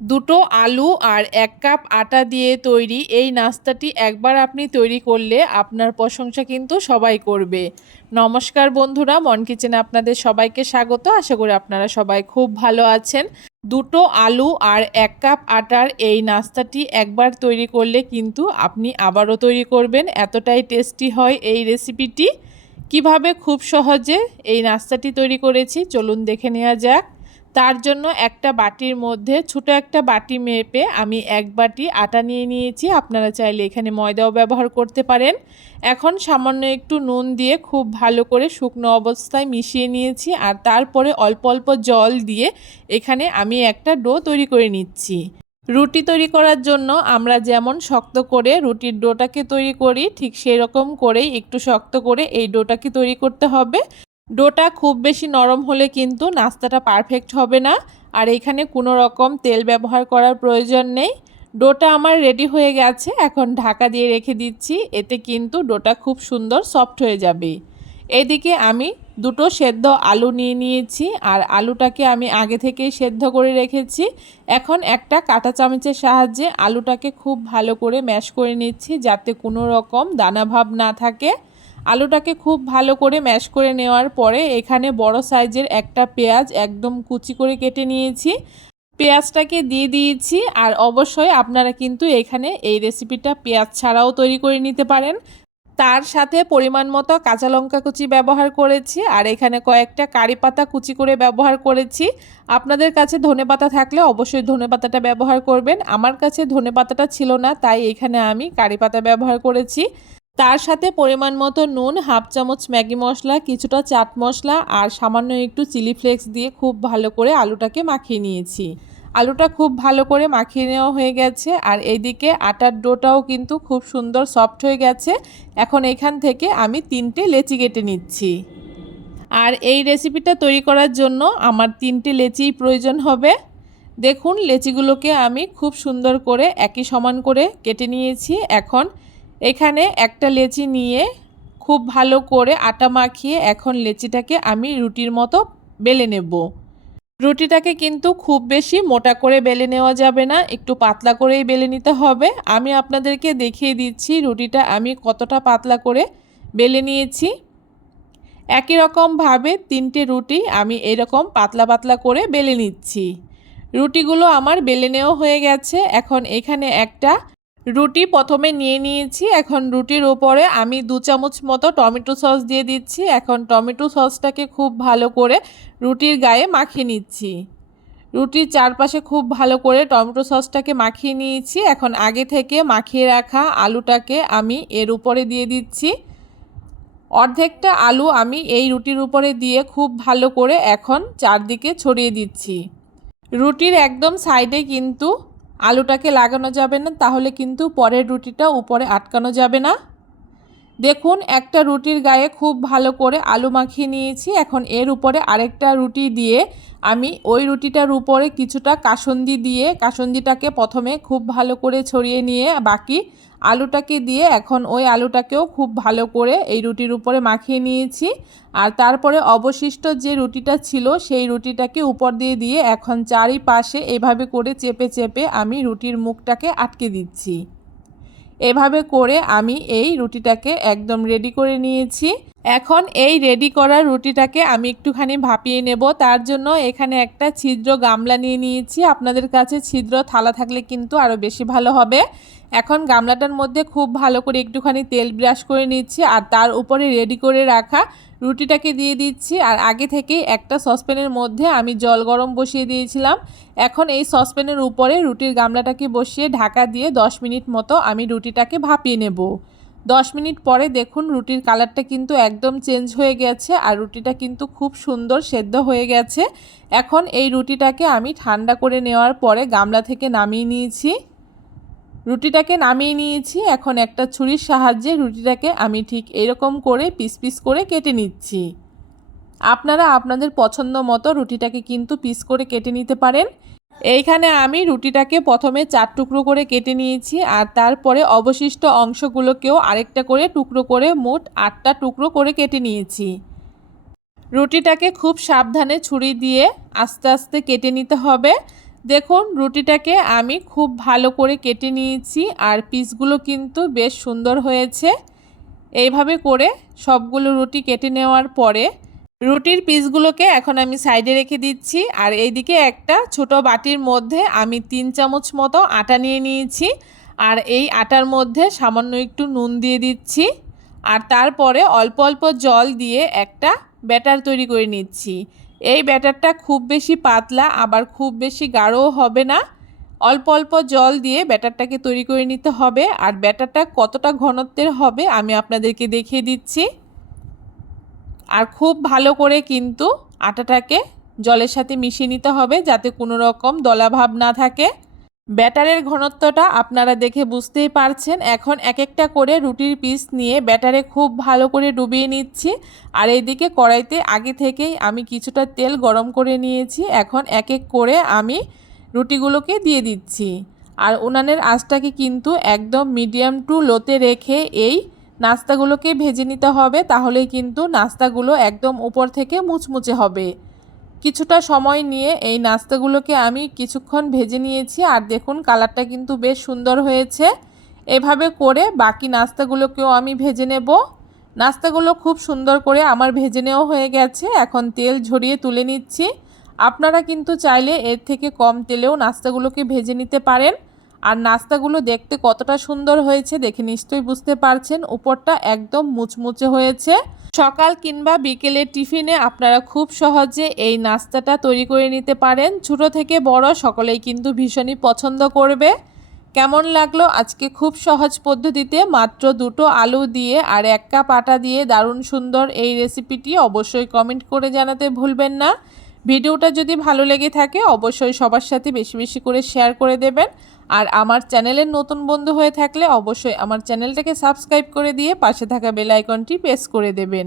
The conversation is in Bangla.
দুটো আলু আর ১ কাপ আটা দিয়ে তৈরি এই নাস্তাটি একবার আপনি তৈরি করলে আপনার প্রশংসা কিন্তু সবাই করবে। নমস্কার বন্ধুরা, মন কিচেনে আপনাদের সবাইকে স্বাগত। আশা করি আপনারা সবাই খুব ভালো আছেন। দুটো আলু আর ১ কাপ আটার এই নাস্তাটি একবার তৈরি করলে কিন্তু আপনি আবারও তৈরি করবেন, এতটাই টেস্টি হয় এই রেসিপিটি। কিভাবে খুব সহজে এই নাস্তাটি তৈরি করেছি চলুন দেখে নেওয়া যাক। তার জন্য একটা বাটির মধ্যে ছোট একটা বাটি মেপে আমি ১ বাটি আটা নিয়ে নিয়েছি। আপনারা চাইলে এখানে ময়দাও ব্যবহার করতে পারেন। এখন সামান্য একটু নুন দিয়ে খুব ভালো করে শুকনো অবস্থায় মিশিয়ে নিয়েছি, আর তারপরে অল্প অল্প জল দিয়ে এখানে আমি একটা ডো তৈরি করে নিচ্ছি। রুটি তৈরি করার জন্য আমরা যেমন শক্ত করে রুটির ডোটাকে তৈরি করি, ঠিক সেই রকম করেই একটু শক্ত করে এই ডোটাকে তৈরি করতে হবে। ডোটা খুব বেশি নরম হলে কিন্তু নাস্তাটা পারফেক্ট হবে না। আর এখানে কোনো রকম তেল ব্যবহার করার প্রয়োজন নেই। ডোটা আমার রেডি হয়ে গেছে, এখন ঢাকা দিয়ে রেখে দিচ্ছি। এতে কিন্তু ডোটা খুব সুন্দর সফট হয়ে যাবে। এদিকে আমি দুটো সেদ্ধ আলু নিয়ে নিয়েছি, আর আলুটাকে আমি আগে থেকেই সেদ্ধ করে রেখেছি। এখন একটা কাঁটা চামচের সাহায্যে আলুটাকে খুব ভালো করে ম্যাশ করে নিচ্ছি, যাতে কোনো রকম দানা ভাব না থাকে। আলুটাকে খুব ভালো করে ম্যাশ করে নেওয়ার পরে এখানে বড় সাইজের একটা পেঁয়াজ একদম কুচি করে কেটে নিয়েছি। পেঁয়াজটাকে দিয়ে দিয়েছি, আর অবশ্যই আপনারা কিন্তু এখানে এই রেসিপিটা পেঁয়াজ ছাড়াও তৈরি করে নিতে পারেন। তার সাথে পরিমাণ মতো কাঁচা লঙ্কা কুচি ব্যবহার করেছি, আর এখানে কয়েকটা কারি পাতা কুচি করে ব্যবহার করেছি। আপনাদের কাছে ধনেপাতা থাকলে অবশ্যই ধনেপাতাটা ব্যবহার করবেন। আমার কাছে ধনেপাতাটা ছিল না, তাই এখানে আমি কারি পাতা ব্যবহার করেছি। তার সাথে পরিমাণ মতো নুন, হাফ চামচ ম্যাগি মশলা, কিছুটা চাট মশলা আর সামান্য একটু চিলি ফ্লেক্স দিয়ে খুব ভালো করে আলুটাকে মাখিয়ে নিয়েছি। আলুটা খুব ভালো করে মাখিয়ে নেওয়া হয়ে গেছে, আর এইদিকে আটার ডোটাও কিন্তু খুব সুন্দর সফট হয়ে গেছে। এখন এখান থেকে আমি 3টে লেচি কেটে নিচ্ছি। আর এই রেসিপিটা তৈরি করার জন্য আমার 3টে লেচিই প্রয়োজন হবে। দেখুন, লেচিগুলোকে আমি খুব সুন্দর করে একই সমান করে কেটে নিয়েছি। এখন এখানে একটা লেচি নিয়ে খুব ভালো করে আটা মাখিয়ে এখন লেচিটাকে আমি রুটির মতো বেলে নেব। রুটিটাকে কিন্তু খুব বেশি মোটা করে বেলে নেওয়া যাবে না, একটু পাতলা করেই বেলে নিতে হবে। আমি আপনাদেরকে দেখিয়ে দিচ্ছি রুটিটা আমি কতটা পাতলা করে বেলে নিয়েছি। একই রকমভাবে 3টে রুটি আমি এরকম পাতলা পাতলা করে বেলে নিচ্ছি। রুটিগুলো আমার বেলে নেওয়া হয়ে গেছে। এখন এখানে একটা রুটি প্রথমে নিয়ে নিয়েছি। এখন রুটির উপরে আমি 2 চামচ মতো টমেটো সস দিয়ে দিচ্ছি। এখন টমেটো সসটাকে খুব ভালো করে রুটির গায়ে মাখিয়ে নিচ্ছি। রুটির চারপাশে খুব ভালো করে টমেটো সসটাকে মাখিয়ে নিয়েছি। এখন আগে থেকে মাখিয়ে রাখা আলুটাকে আমি এর উপরে দিয়ে দিচ্ছি। অর্ধেকটা আলু আমি এই রুটির উপরে দিয়ে খুব ভালো করে এখন চারদিকে ছড়িয়ে দিচ্ছি। রুটির একদম সাইডে কিন্তু আলুটাকে লাগানো যাবে না, তাহলে কিন্তু পরের রুটিটা উপরে আটকানো যাবে না। দেখুন, একটা রুটির গায়ে খুব ভালো করে আলু মাখিয়ে নিয়েছি। এখন এর উপরে আরেকটা রুটি দিয়ে আমি ওই রুটিটার উপরে কিছুটা কাসুন্দি দিয়ে কাসুন্দিটাকে প্রথমে খুব ভালো করে ছড়িয়ে নিয়ে বাকি আলুটাকে দিয়ে এখন ওই আলুটাকেও খুব ভালো করে এই রুটির উপরে মাখিয়ে নিয়েছি। আর তারপরে অবশিষ্ট যে রুটিটা ছিল সেই রুটিটাকে উপর দিয়ে দিয়ে এখন চারিপাশে এভাবে করে চেপে চেপে আমি রুটির মুখটাকে আটকে দিচ্ছি। এভাবে করে আমি এই রুটিটাকে একদম রেডি করে নিয়েছি। এখন এই রেডি করা রুটিটাকে আমি একটুখানি ভাপিয়ে নেব। তার জন্য এখানে একটা ছিদ্র গামলা নিয়ে নিয়েছি। আপনাদের কাছে ছিদ্র থালা থাকলে কিন্তু আরও বেশি ভালো হবে। এখন গামলাটার মধ্যে খুব ভালো করে একটুখানি তেল ব্রাশ করে নিচ্ছি, আর তার উপরে রেডি করে রাখা রুটিটাকে দিয়ে দিচ্ছি। আর আগে থেকেই একটা সসপ্যানের মধ্যে আমি জল গরম বসিয়ে দিয়েছিলাম। এখন এই সসপ্যানের উপরে রুটির গামলাটাকে বসিয়ে ঢাকা দিয়ে 10 মিনিট মতো আমি রুটিটাকে ভাপিয়ে নেব। 10 মিনিট পরে দেখুন রুটির কালারটা কিন্তু একদম চেঞ্জ হয়ে গেছে, আর রুটিটা কিন্তু খুব সুন্দর সেদ্ধ হয়ে গেছে। এখন এই রুটিটাকে আমি ঠান্ডা করে নেওয়ার পরে গামলা থেকে নামিয়ে নিয়েছি। রুটিটাকে নামিয়ে নিয়েছি। এখন একটা ছুরির সাহায্যে রুটিটাকে আমি ঠিক এরকম করে পিস পিস করে কেটে নিচ্ছি। আপনারা আপনাদের পছন্দ মতো রুটিটাকে কিন্তু পিস করে কেটে নিতে পারেন। এইখানে আমি রুটিটাকে প্রথমে 4 টুকরো করে কেটে নিয়েছি, আর তারপরে অবশিষ্ট অংশগুলোকেও আরেকটা করে টুকরো করে মোট 8টা টুকরো করে কেটে নিয়েছি। রুটিটাকে খুব সাবধানে ছুরি দিয়ে আস্তে আস্তে কেটে নিতে হবে। দেখুন রুটিটাকে আমি খুব ভালো করে কেটে নিয়েছি আর পিসগুলো কিন্তু বেশ সুন্দর হয়েছে। এইভাবে করে সবগুলো রুটি কেটে নেওয়ার পরে রুটির পিসগুলোকে এখন আমি সাইডে রেখে দিচ্ছি। আর এইদিকে একটা ছোট বাটির মধ্যে আমি 3 চামচ মতো আটা নিয়ে নিয়েছি। আর এই আটার মধ্যে সামান্য একটু নুন দিয়ে দিচ্ছি। আর তারপরে অল্প অল্প জল দিয়ে একটা ব্যাটার তৈরি করে নিচ্ছি। এই ব্যাটারটা খুব বেশি পাতলা আবার খুব বেশি গাঢ়ও হবে না। অল্প অল্প জল দিয়ে ব্যাটারটাকে তৈরি করে নিতে হবে। আর ব্যাটারটা কতটা ঘনত্বের হবে আমি আপনাদেরকে দেখিয়ে দিচ্ছি। আর খুব ভালো করে কিন্তু আটাটাকে জলের সাথে মিশিয়ে নিতে হবে যাতে কোনো রকম দলাভাব না থাকে। ব্যাটারের ঘনত্বটা আপনারা দেখে বুঝতেই পারছেন। এখন এক একটা করে রুটির পিস নিয়ে ব্যাটারে খুব ভালো করে ডুবিয়ে নিচ্ছি। আর এইদিকে কড়াইতে আগে থেকেই আমি কিছুটা তেল গরম করে নিয়েছি। এখন এক এক করে আমি রুটিগুলোকে দিয়ে দিচ্ছি। আর উনানের আঁচটাকে কিন্তু একদম মিডিয়াম টু লোতে রেখে এই নাস্তাগুলোকে ভেজে নিতে হবে, তাহলেই কিন্তু নাস্তাগুলো একদম উপর থেকে মুচমুচে হবে। কিছুটা সময় নিয়ে এই নাস্তাগুলোকে আমি কিছুক্ষণ ভেজে নিয়েছি। আর দেখুন কালারটা কিন্তু বেশ সুন্দর হয়েছে। এভাবে করে বাকি নাস্তাগুলোকেও আমি ভেজে নেব। নাস্তাগুলো খুব সুন্দর করে আমার ভেজে নেওয়া হয়ে গেছে। এখন তেল ঝরিয়ে তুলে নিচ্ছি। আপনারা কিন্তু চাইলে এর থেকে কম তেলেও নাস্তাগুলোকে ভেজে নিতে পারেন। আর নাস্তাগুলো দেখতে কতটা সুন্দর হয়েছে দেখে নিশ্চয়ই বুঝতে পারছেন। উপরটা একদম মুচমুচে হয়েছে। সকাল কিংবা বিকেলের টিফিনে আপনারা খুব সহজে এই নাস্তাটা তৈরি করে নিতে পারেন। ছোট থেকে বড় সকলেই কিন্তু ভীষণই পছন্দ করবে। কেমন লাগলো আজকে খুব সহজ পদ্ধতিতে মাত্র 2টো আলু দিয়ে আর 1 কাপ আটা দিয়ে দারুণ সুন্দর এই রেসিপিটি অবশ্যই কমেন্ট করে জানাতে ভুলবেন না। ভিডিওটা যদি ভালো লেগে থাকে অবশ্যই সবার সাথে বেশি বেশি করে শেয়ার করে দেবেন। আর আমার চ্যানেলের নতুন বন্ধু হয়ে থাকলে অবশ্যই আমার চ্যানেলটাকে সাবস্ক্রাইব করে দিয়ে পাশে থাকা বেল আইকনটি প্রেস করে দেবেন।